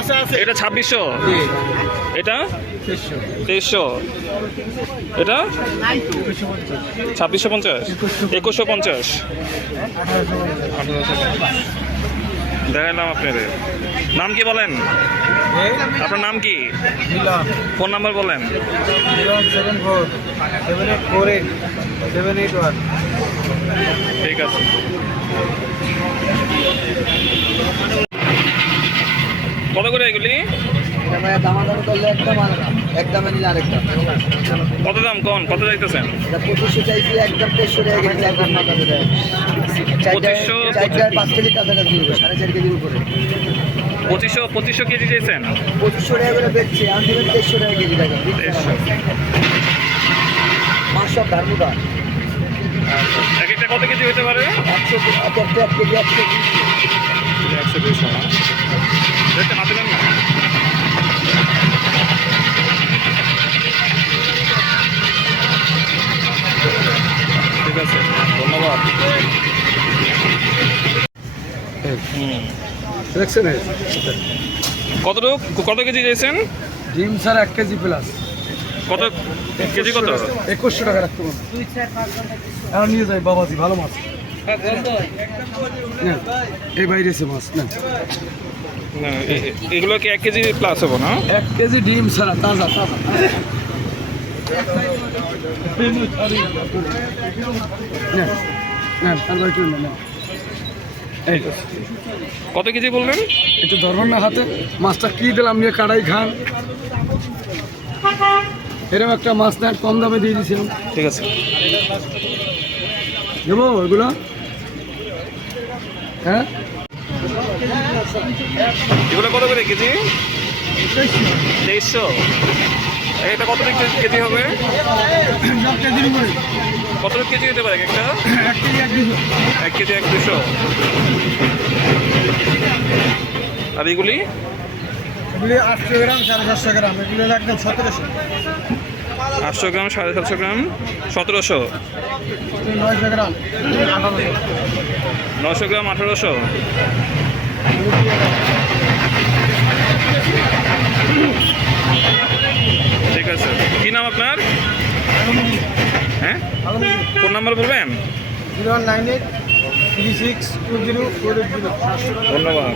আছে। এটা ছাব্বিশশো? এটা? তেইশশো। এটা? ছাব্বিশশো পঞ্চাশ। একুশশো পঞ্চাশ। দেখালাম আপনাদের। নাম কি বলেন? আপনার নাম কি? ফোন নাম্বার বলেন। ঠিক seven four seven eight four eight seven eight one ঠিক আছে কত করে এগুলি? কত দাম কোন? কত চাইতেছেন? পঁচিশশো চাইছি একদম তেইশশো কেজি পঁচিশশো, পাঁচ কেজি কাছাকাছি সাড়ে চার কেজির উপরে। পঁচিশশো পঁচিশশো কেজি চাইছেন? পঁচিশশো টাকা করে বেচছে আমি দেবেন তেইশশো টাকা কেজি টাকা। সব ধারমুদা। এক একটা কত কেজি হতে পারে? একশো এক একটা কেজি এক কেজি একশো। না ঠিক আছে ধন্যবাদ হুম দেখছেন কতটুকু কত কেজি চাইছেন ডিম স্যার এক কেজি প্লাস কত? কেজি কত? একুশশো টাকা রাখতে পারব। এখন নিয়ে যাই বাবাজি ভালো মাছ। নেন, এই বাইরে মাছ না। এগুলো কি এক কেজি প্লাস হব না? এক কেজি ডিম ছাড়া তাজা তাজা। কত কেজি বললেন? একটু ধরুন না হাতে। মাছটা কি দিলাম নিয়ে কাড়াই খান। এরকম একটা মাছ নেন কম দামে দিয়ে দিয়েছিলাম ঠিক আছে। দেবো ওইগুলো হ্যাঁ? এগুলো কত করে কেজি? তেইশশো এটা কত কেজি হবে? কত কেজি হতে পারে একটা? এক কেজি এক দুশো। আর এগুলি? আটশো গ্রাম, সাড়ে চারশো গ্রাম, সতেরোশো। আটশো গ্রাম সাড়ে সাতশো গ্রাম সতেরোশো নয়শো গ্রাম নশো গ্রাম, আঠারোশো। ঠিক আছে। কি নাম আপনার? হ্যাঁ? ফোন নাম্বার বলবেন? Zero nine eight three six two zero four zero ধন্যবাদ।